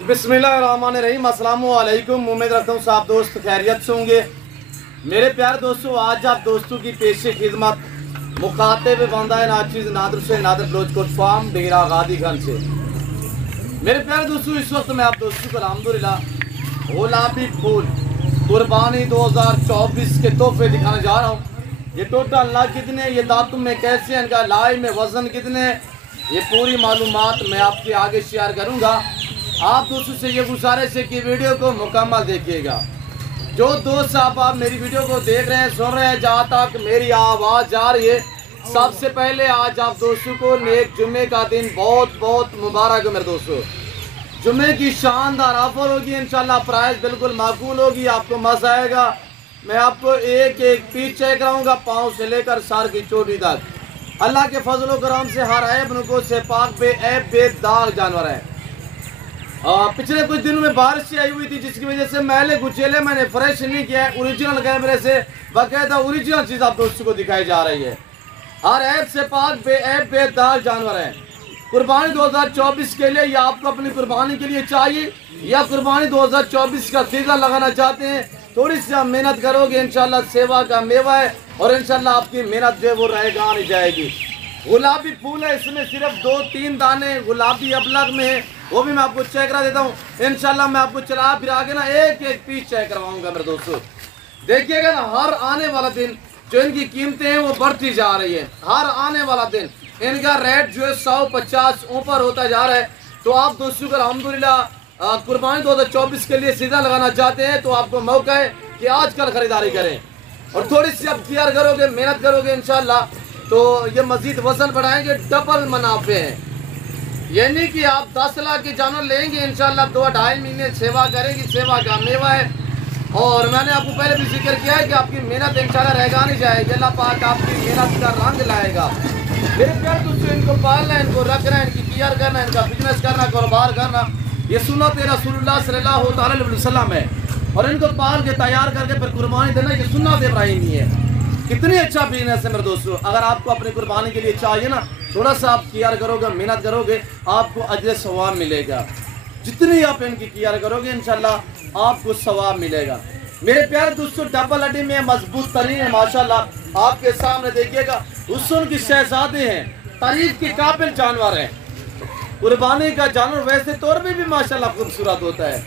बिस्मिल्लाहिर्रहमानिर्रहीम। अस्सलाम वालेकुम। उम्मीद रखता हूँ आप दोस्त खैरियत से होंगे। मेरे प्यारे दोस्तों, आज आप दोस्तों की पेशे खिदमत मुखातिब बंदा नाचीज नादर से नादर बलोच कोट फार्म डेरा गादीगंज से। मेरे प्यारे दोस्तों, इस वक्त मैं आप दोस्तों को अल्हम्दुलिल्लाह गुलाबी फूल कुर्बानी 2024 के तोहफे दिखाने जा रहा हूँ। ये टोटल अल्लाह कितने, ये दातुम में कैसे, इनका लाई में वजन कितने, ये पूरी मालूमात मैं आपके आगे शेयर करूँगा। आप दोस्तों से ये गुजारिश है कि वीडियो को मुकम्मल देखिएगा। जो दोस्त आप मेरी वीडियो को देख रहे हैं, सुन रहे हैं, जहाँ तक मेरी आवाज़ जा रही है, सबसे पहले आज आप दोस्तों को नेक जुम्मे का दिन बहुत बहुत मुबारक है। मेरे दोस्तों, जुम्मे की शानदार ऑफर होगी इंशाल्लाह। प्राइस बिल्कुल माकूल होगी, आपको मजा आएगा। मैं आपको एक एक पीस चेक कराऊंगा, पाँव से लेकर सर की चोटी तक। अल्लाह के फजल करम से हर ऐब नुको से पाक पे ऐब बेदाग जानवर है। पिछले कुछ दिनों में बारिश आई हुई थी, जिसकी वजह से मैले गुचेले मैंने फ्रेश नहीं किया है। ओरिजिनल कैमरे से बाकायदा ओरिजिनल चीज़ आप दोस्तों को दिखाई जा रही है। हर ऐब से पाक ऐब बेदाग जानवर है। कुर्बानी 2024 के लिए, या आपको अपनी कुर्बानी के लिए चाहिए, या कुर्बानी 2024 का सीजन लगाना चाहते हैं, थोड़ी सी आप मेहनत करोगे इंशाल्लाह सेवा का मेवा है, और इंशाल्लाह आपकी मेहनत जो है वो रहेगा नहीं जाएगी। गुलाबी फूल है, इसमें सिर्फ 2-3 दाने गुलाबी अबलग में है, वो भी मैं आपको चेक करा देता हूँ इंशाल्लाह। मैं आपको चला फिर आगे ना एक एक पीस चेक करवाऊंगा। मेरे दोस्तों देखिएगा ना, हर आने वाला दिन जो इनकी कीमतें हैं वो बढ़ती जा रही है। हर आने वाला दिन इनका रेट जो है 150 ऊपर होता जा रहा है। तो आप दोस्तों को अल्हम्दुलिल्लाह कुर्बानी 2024 के लिए सीधा लगाना चाहते हैं तो आपको मौका है कि आजकल खरीदारी करें, और थोड़ी सी आप केयर करोगे, मेहनत करोगे इंशाल्लाह, तो ये मजीद वजन बढ़ाएंगे, डबल मुनाफे हैं। यानी कि आप 10 लाख के जानवर लेंगे इंशाल्लाह, 2-2.5 महीने सेवा करेंगे, सेवा का मेवा है। और मैंने आपको पहले भी जिक्र किया है कि आपकी मेहनत इंशाल्लाह रहेगा नहीं जाएगी, अल्लाह पाक आपकी मेहनत का रंग लाएगा। मेरे प्यार दोस्तों, इनको पालना, इनको रखना, इनकी केयर करना, इनका बिजनेस करना, कारोबार करना, ये सुन्नत रसूलुल्लाह सल्लल्लाहु अलैहि वसल्लम है। और इनको पाल के तैयार करके फिर कुर्बानी देना, ये सुन्नत इब्राहिमी है। कितनी अच्छा बिजनेस है मेरे दोस्तों। अगर आपको अपनी कुर्बानी के लिए चाहिए ना, थोड़ा सा आप केयर करोगे, मेहनत करोगे, आपको अजर सवाब मिलेगा। जितनी आप इनकी केयर करोगे इंशाल्लाह आपको सवाब मिलेगा। मेरे प्यारे दोस्तों, डबल हड्डी में मजबूत तरीन है माशाल्लाह। आपके सामने देखिएगा, हुस्न की शहजादे हैं, तारीफ के काबिल जानवर हैं। कुर्बानी का जानवर वैसे तौर पे भी माशाल्लाह खूबसूरत होता है।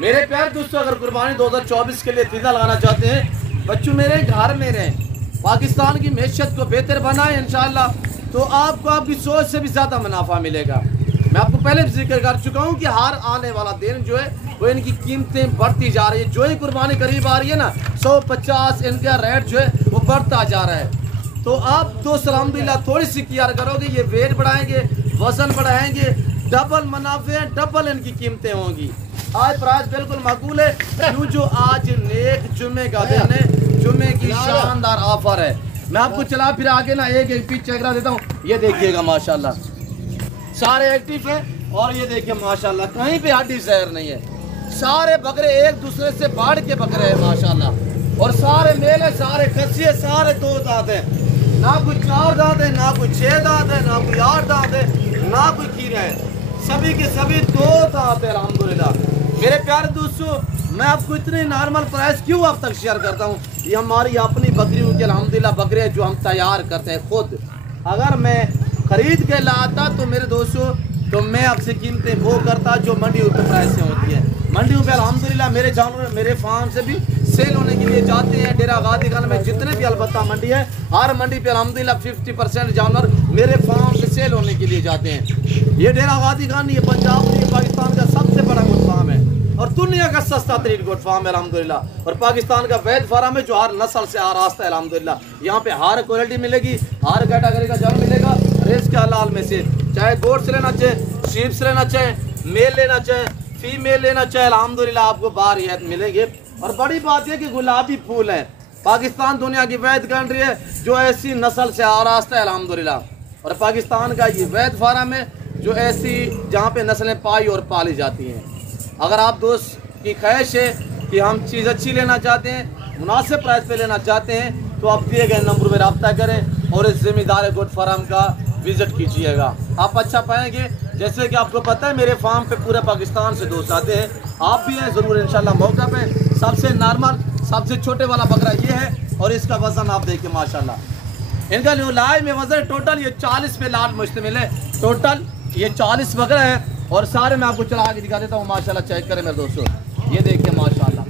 मेरे प्यारे दोस्तों, अगर कुर्बानी 2024 के लिए तीजा लगाना चाहते हैं, बच्चों मेरे घर में रहें, पाकिस्तान की मैशत को बेहतर बनाए इंशाल्लाह, तो आपको आपकी सोच से भी ज़्यादा मुनाफा मिलेगा। मैं आपको पहले भी जिक्र कर चुका हूँ कि हर आने वाला दिन जो है वो इनकी कीमतें बढ़ती जा रही है। जो ही कुर्बानी करीब आ रही है ना, 150 इनका रेट जो है वो बढ़ता जा रहा है। तो आप दोस्त अल्हम्दुलिल्लाह थोड़ी सी केयर करोगे, ये वेट बढ़ाएंगे, वजन बढ़ाएंगे, डबल मुनाफे, डबल इनकी कीमतें होंगी। आज प्राइस बिल्कुल माकूल है, क्यों जो आज नेक जुम्मे का दिन है, जुम्मे की शानदार ऑफर है। मैं आपको चला फिर आगे ना एक एक पीस चेक करा देता हूँ। ये देखिएगा माशाल्लाह सारे एक्टिव है, और ये देखिए माशाल्लाह कहीं पे हड्डी जहर नहीं है। सारे बकरे एक दूसरे से बाढ़ के बकरे हैं माशाल्लाह, और सारे मेल है, सारे कच्चे है, सारे 2 दांत है, ना कोई 4 दांत है, ना कोई 6 दांत है, ना कोई 8 दांत है, ना कोई खीरा है, सभी के सभी 2 दांत है अल्हम्दुलिल्लाह। मेरे प्यारे दोस्तों, मैं आपको इतने नॉर्मल प्राइस क्यों आप तक शेयर करता हूँ? ये हमारी अपनी बकरियों के अल्हम्दुलिल्लाह बकरे जो हम तैयार करते हैं खुद। अगर मैं खरीद के लाता तो मेरे दोस्तों, तो मैं आपसे कीमतें वो करता जो मंडियों पे प्राइस से होती है। मंडियों पे अल्हम्दुलिल्लाह मेरे जानवर मेरे फार्म से भी सेल होने के लिए जाते हैं। डेरा गादीगंज में जितने भी अलबत्ता मंडी है, हर मंडी पे अल्हम्दुलिल्लाह 50% जानवर मेरे फार्म से सेल होने के लिए जाते हैं। ये डेरा गादीगंज, ये पंजाब, ये पाकिस्तान का सबसे बड़ा गोट फार्म है, और दुनिया का सस्ता तरीन गोट फार्म है अल्हम्दुलिल्लाह। और पाकिस्तान का वैद फार्म है जो हर नस्ल से आरास्ता है अल्हम्दुलिल्लाह। यहाँ पे हर क्वालिटी मिलेगी, हर कैटेगरी का जानवर मिलेगा, रेस के हलाल में से, चाहे गोट से लेना चाहे, शीप से लेना चाहे, मेल लेना चाहे, फीमेल लेना चाहे, अल्हम्दुलिल्लाह आपको बारियत मिलेंगे। और बड़ी बात यह कि गुलाबी फूल है, पाकिस्तान दुनिया की वैद कंट्री है जो ऐसी नस्ल से आरास्ता है अल्हम्दुलिल्लाह। और पाकिस्तान का ये वैद फार्म है जो ऐसी जहाँ पे नस्लें पाई और पाली जाती हैं। अगर आप दोस्त की ख्वाहिश है कि हम चीज़ अच्छी लेना चाहते हैं, मुनासिब प्राइस पे लेना चाहते हैं, तो आप दिए गए नंबर में रब्ता करें और इस ज़िम्मेदार गोट फार्म का विजिट कीजिएगा। आप अच्छा पाएंगे। जैसे कि आपको पता है मेरे फार्म पे पूरे पाकिस्तान से दोस्त आते हैं, आप भी हैं ज़रूर इंशाल्लाह मौका पे। सबसे नॉर्मल सबसे छोटे वाला बकरा ये है और इसका वज़न आप देखिए माशाल्लाह। इनका जो लाइव में वज़न टोटल ये 40 पे लाट मुश्तमिल है। टोटल ये 40 बकरा है और सारे मैं आपको चला के दिखा देता हूँ माशाल्लाह। चेक करें मेरे दोस्तों, ये देखिए माशाल्लाह,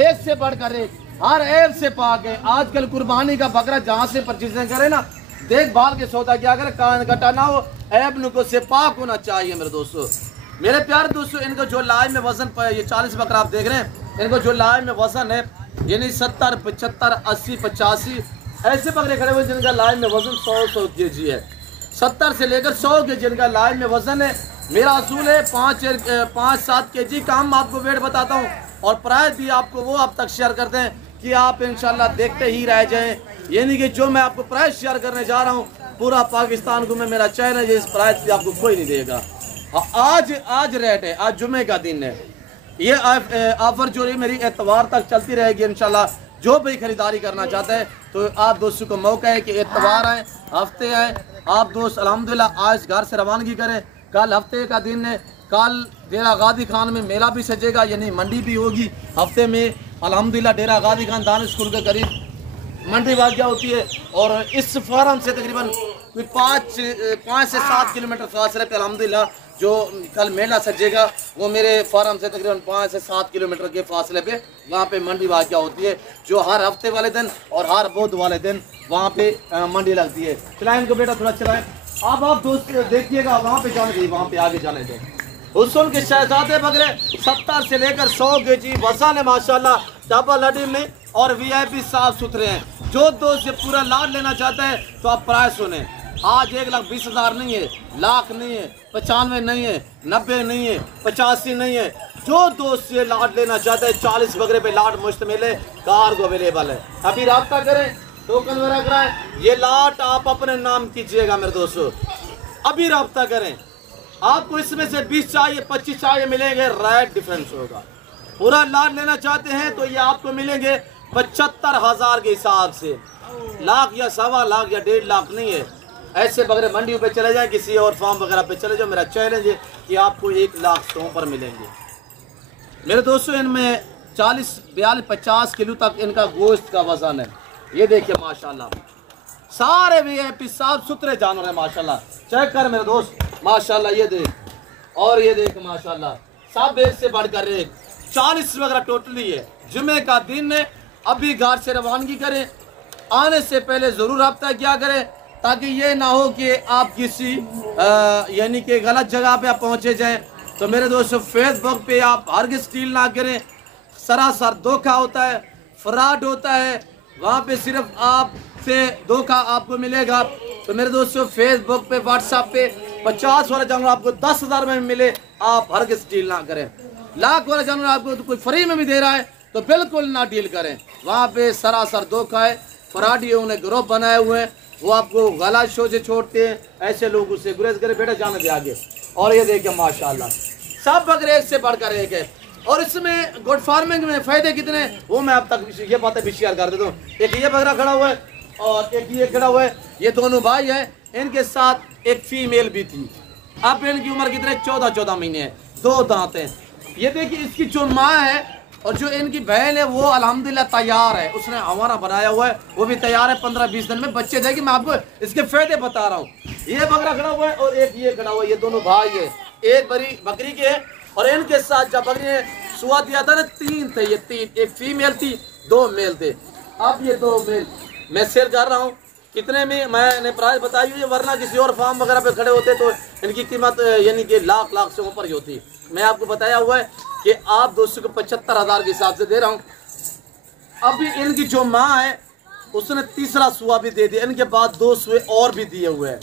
एक से बढ़कर एक, हर ऐब से पाक है। आजकल कुर्बानी का बकरा जहाँ से परचेजिंग करे ना, देखभाल के सौदा क्या करे, कान कटा ना हो, ऐब नुको से पाक होना चाहिए मेरे दोस्तों। मेरे प्यारे दोस्तों, इनको जो लाइव में वजन ये 40 बकरा आप देख रहे हैं, इनको जो लाइव में वजन है यानी 70, 75, 80, 85 ऐसे बकरे खड़े हुए जिनका लाइव में वजन 100 kg है। 70 से लेकर 100 kg जिनका लाइव में वजन है। मेरा असूल है 5-7 kg का हम आपको वेट बताता हूँ और प्राइस भी आपको वो अब तक शेयर करते हैं कि आप इंशाल्लाह देखते ही रह जाएं। यानी कि जो मैं आपको प्राइस शेयर करने जा रहा हूँ पूरा पाकिस्तान को मैं, मेरा चैनल है, इस प्राइस भी आपको कोई नहीं देगा। आज रेट है, आज जुमे का दिन है। ये ऑफर जो है मेरी एतवार तक चलती रहेगी इंशाल्लाह। जो भी खरीदारी करना चाहते हैं तो आप दोस्तों को मौका है कि एतवार आए, हफ्ते आए, आप दोस्त अल्हम्दुलिल्लाह आज घर से रवानगी करें। कल हफ्ते का दिन है, कल डेरा गाजी खान में मेला भी सजेगा, यानी मंडी भी होगी हफ्ते में अल्हम्दुलिल्लाह। डेरा गाजी खान दानिश स्कूल के करीब मंडी वाक़या होती है और इस फार्म से तकरीबन 5 से 7 किलोमीटर फासले पे अल्हम्दुलिल्लाह जो कल मेला सजेगा वो मेरे फार्म से तकरीबन 5 से 7 किलोमीटर के फासले पे वहाँ पे मंडी वाक़या होती है, जो हर हफ्ते वाले दिन और हर बुध वाले दिन वहाँ पे मंडी लगती है। चलाएं इनको बेटा, थोड़ा चलाएं। अब आप दोस्त देखिएगा वहाँ पे जाने दी, वहाँ पे आगे जाने दें। हुस्न के शहजादे बकरे 70 से लेकर 100 kg वजन है माशाल्लाह, डबल हड्डी में और VIP साफ सुथरे हैं। जो दोस्त ये पूरा लाड लेना चाहता है तो आप प्राइस सुने। आज 1,20,000 नहीं है, लाख नहीं है, 95 नहीं है, 90 नहीं है, 85 नहीं है। जो दोस्त ये लाड लेना चाहता है 40 बकरे पे लाड मुश्तमिल है, कार को अवेलेबल है। अभी रब्ता करें, टोकन वगैरह कराएं, ये लाट आप अपने नाम कीजिएगा मेरे दोस्तों। अभी रब्ता करें, आपको इसमें से 20 चाहिए, 25 चाहिए मिलेंगे, रेट डिफरेंस होगा। पूरा लाट लेना चाहते हैं तो ये आपको मिलेंगे 75,000 के हिसाब से, लाख या 1.25 लाख या 1.5 लाख नहीं है। ऐसे बकरे मंडियों पे चले जाएं, किसी और फार्म वगैरह पे चले जाओ, मेरा चैलेंज है कि आपको 1,00,000 पर मिलेंगे मेरे दोस्तों। इनमें 40, 42, 50 किलो तक इनका गोश्त का वजन है। ये देखिए माशाल्लाह, सारे VIP साफ सुथरे जानवर है माशाल्लाह। चेक कर मेरे दोस्त माशाल्लाह, ये देख और ये देख माशाल्लाह, सब एक से बढ़कर एक। 40 वगैरह टोटली है। जुमे का दिन है, अभी घर से रवानगी करें, आने से पहले ज़रूर रब्ता क्या करें ताकि ये ना हो कि आप किसी यानी कि गलत जगह पे आप पहुँचे जाएं। तो मेरे दोस्तों फेसबुक पे आप हरगिज़ डील ना करें, सरासर धोखा होता है, फ्रॉड होता है, वहाँ पे सिर्फ आपसे धोखा आपको मिलेगा। तो मेरे दोस्तों फेसबुक पे, व्हाट्सएप पे 50 वाला जानवर आपको 10,000 में मिले, आप हरगिज़ डील ना करें। लाख वाला जानवर आपको तो कोई फ्री में भी दे रहा है तो बिल्कुल ना डील करें, वहाँ पे सरासर धोखा है, फ्रॉडी उन्हें ग्रुप बनाए हुए हैं, वो आपको गलत शो से छोड़ते हैं। ऐसे लोग उससे गुरेज करे, बेटा जाने दे आगे। और ये देखिए माशाल्लाह, सब बकरे एक से बढ़कर एक है। और इसमें गुड फार्मिंग में फ़ायदे कितने हैं वो मैं अब तक ये बातें भी शेयर कर देता हूँ। एक ये बकरा खड़ा हुआ है और एक ये खड़ा हुआ है, ये दोनों भाई हैं, इनके साथ एक फीमेल भी थी। अब इनकी उम्र कितने 14 महीने है, 2 दांत हैं। ये देखिए इसकी जो माँ है और जो इनकी बहन है वो अल्हम्दुलिल्लाह तैयार है, उसने हमारा बनाया हुआ है, वो भी तैयार है। 15-20 दिन में बच्चे देगी। मैं आपको इसके फायदे बता रहा हूँ। ये बकरा खड़ा हुआ है और एक ये खड़ा हुआ है, ये दोनों भाई है। एक बड़ी बकरी के है और इनके साथ जब बकरी ने सुआ दिया था ना 3 थे, ये 3, एक फीमेल थी, 2 मेल थे। अब ये 2 मेल मैं शेयर कर रहा हूँ कितने में मैंने प्राइस बताई हुई है, वरना किसी और फार्म वगैरह पे खड़े होते तो इनकी कीमत यानी कि लाख से ऊपर ही होती। मैं आपको बताया हुआ है कि आप दोस्तों को 75,000 के हिसाब से दे रहा हूँ। अभी इनकी जो माँ है उसने तीसरा सुआ भी दे दिया, इनके बाद 2 सुए और भी दिए हुए हैं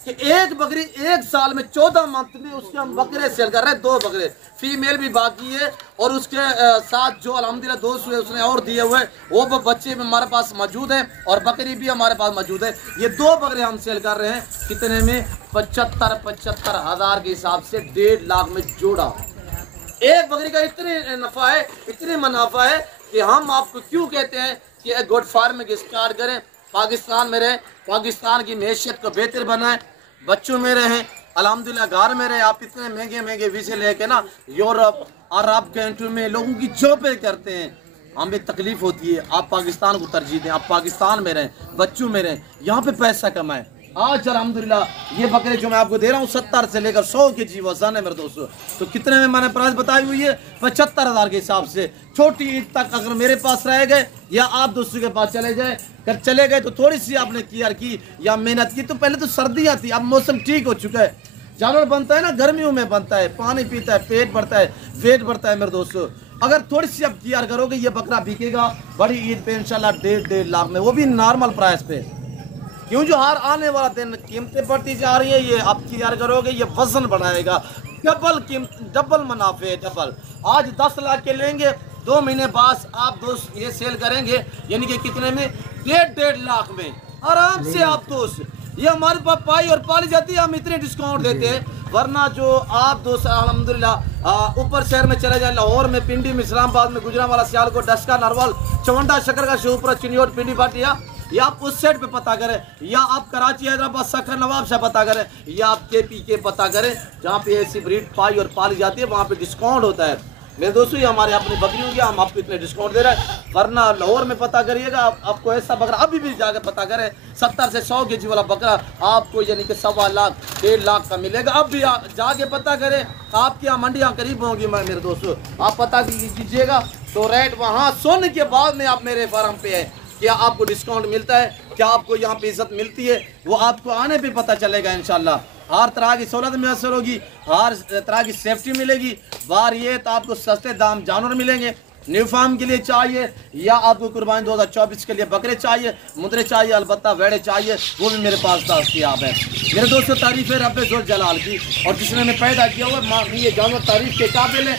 कि एक बकरी 1 साल में 14 मंथ में उसके हम बकरे सेल कर रहे हैं। 2 बकरे फीमेल भी बाकी है और उसके साथ जो अल्हम्दुलिल्लाह 2 सुए उसने और दिए हुए हैं, वो बच्चे भी हमारे पास मौजूद हैं और बकरी भी हमारे पास मौजूद है। ये 2 बकरे हम सेल कर रहे हैं कितने में 75,000 के हिसाब से 1.5 लाख में जोड़ा। एक बकरी का इतने नफा है, इतने मुनाफा है कि हम आपको क्यों कहते हैं कि एक गुड फार्मिंग स्टार्ट करें, पाकिस्तान में रहें, पाकिस्तान की मैशियत को बेहतर बनाएं, बच्चों में रहें, अल्हम्दुलिल्लाह घर में रहे। आप इतने महंगे महंगे वीजे लेके ना यूरोप अरब कंट्री में लोगों की जॉबें करते हैं, हमें तकलीफ होती है। आप पाकिस्तान को तरजीह दें, आप पाकिस्तान में रहें, बच्चों में रहें, यहाँ पे पैसा कमाएं। आज अल्हम्दुलिल्लाह ये बकरे जो मैं आपको दे रहा हूँ 70 से लेकर 100 kg वजन है मेरे दोस्तों। तो कितने में मैंने प्राइस बताई हुई है? 75,000 के हिसाब से। छोटी ईद तक अगर मेरे पास रह गए या आप दोस्तों के पास चले गए तो थोड़ी सी आपने केयर की या मेहनत की। तो पहले तो सर्दियाँ थी, अब मौसम ठीक हो चुका है। जानवर बनता है ना गर्मियों में बनता है, पानी पीता है, पेट बढ़ता है, वेट बढ़ता है मेरे दोस्तों। अगर थोड़ी सी आप केयर करोगे ये बकरा बिकेगा बड़ी ईद पे इंशाल्लाह 1.5 लाख में, वो भी नॉर्मल प्राइस पे। क्यों? जो हर आने वाला दिन कीमतें बढ़ती जा रही है, ये आप केयर करोगे ये वजन बढ़ाएगा, डबल कीमत, डबल मुनाफे, डबल। आज 10 लाख के लेंगे, 2 महीने बाद आप दोस्त ये सेल करेंगे यानी कि कितने में? 1.5 लाख में आराम से आप दोस्त। ये हमारे पास पाई और पाली जाती है, हम इतने डिस्काउंट देते हैं। वरना जो आप दोस्त अल्हम्दुलिल्लाह ऊपर शहर में चले जाए, लाहौर में, पिंडी में, इस्लामाबाद में, गुजरांवाला, सियालकोट, डस्का, नरवाल, चवंडा, शकरका, शिवपुरा, चिनियोट, पिंडी पाटिया, या आप उस साइड पे पता करें, या आप कराची, हैदराबाद, सखर, नवाब शाह पता करें, या आप KP के पता करें, जहाँ पे ऐसी ब्रीड पाई और पाली जाती है वहाँ पे डिस्काउंट होता है मेरे दोस्तों। ये हमारे अपनी बकरियों की हम आपको इतने डिस्काउंट दे रहे हैं। वरना लाहौर में पता करिएगा, आपको ऐसा बकरा अभी भी जाकर पता करें 70 से 100 kg वाला बकरा आपको यानी कि 1.25 लाख 1.5 लाख का मिलेगा। अब भी जाके पता करें, आपकी यहाँ मंडियाँ करीब होंगी मेरे दोस्तों, आप पता कीजिएगा। तो रेट वहाँ सुन के बाद में आप मेरे फार्म पे है, क्या आपको डिस्काउंट मिलता है, क्या आपको यहाँ पे इज्जत मिलती है, वो आपको आने पे पता चलेगा इंशाल्लाह। हर तरह की सहूलत मैसर होगी, हर तरह की सेफ्टी मिलेगी। बाहर ये तो आपको सस्ते दाम जानवर मिलेंगे। न्यू फार्म के लिए चाहिए या आपको कुर्बानी 2024 के लिए बकरे चाहिए, मुद्रे चाहिए, अलबत्ता वेड़े चाहिए, वो भी मेरे पास दस्तयाब है मेरे दोस्तों। तारीफ है रब्बे ज़ुल जलाल की, और जिसने हमें पैदा किया हुआ ये जानवर तारीफ के काबिल है,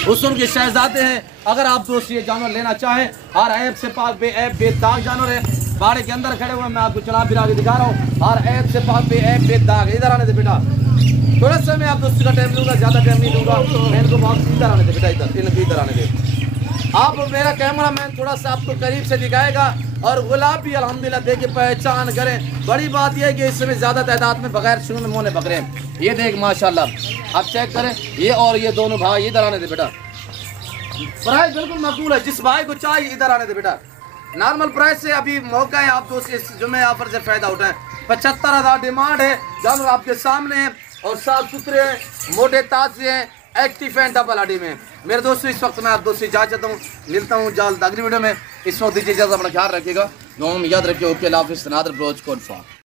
हुस्न के शहजादे हैं। अगर आप दोस्त ये जानवर लेना चाहें, हर ऐप से पाक बेऐब बेदाग जानवर है। बाड़े के अंदर खड़े हुए मैं आपको चला फिरा के दिखा रहा हूँ, हर ऐप से पाक बेऐब बेदाग। इधर आने दे बेटा, थोड़ा सा मैं आप दोस्तों का टाइम लूँगा, ज़्यादा टाइम नहीं लूँगा। मैं इनको बहुत इधर आने दे बेटा, इधर आने दे। आप मेरा कैमरा मैन थोड़ा सा आपको करीब से दिखाएगा। और गुलाब भी अल्हम्दुलिल्लाह देखिए पहचान करें। बड़ी बात यह है कि इस समय ज़्यादा तादाद में बगैर शुरू में मोने बकरे हैं। ये देख माशाल्लाह, आप चेक करें, ये और ये दोनों भाई। इधर आने दे बेटा, प्राइस बिल्कुल मकबूल है, जिस भाई को चाहिए इधर आने दे बेटा। नॉर्मल प्राइस से अभी मौका है, आप दोस्त इस जुम्मे ऑफर से फ़ायदा उठाएं। 75,000 डिमांड है, जानवर आपके सामने है और साफ सुथरे हैं, मोटे ताजे हैं, एक्टिव हैं, डबल आडी में। मेरे दोस्तों इस वक्त मैं आप दोस्तों इजाजत हूँ, मिलता हूँ जल्द अगली वीडियो में। इस वक्त दीजिए इजाजत, अपना ख्याल रखिएगा, दुआ में याद रखिए। ओके, अल्लाह हाफ़िज़। नादर ब्लोच कोट फॉर्म।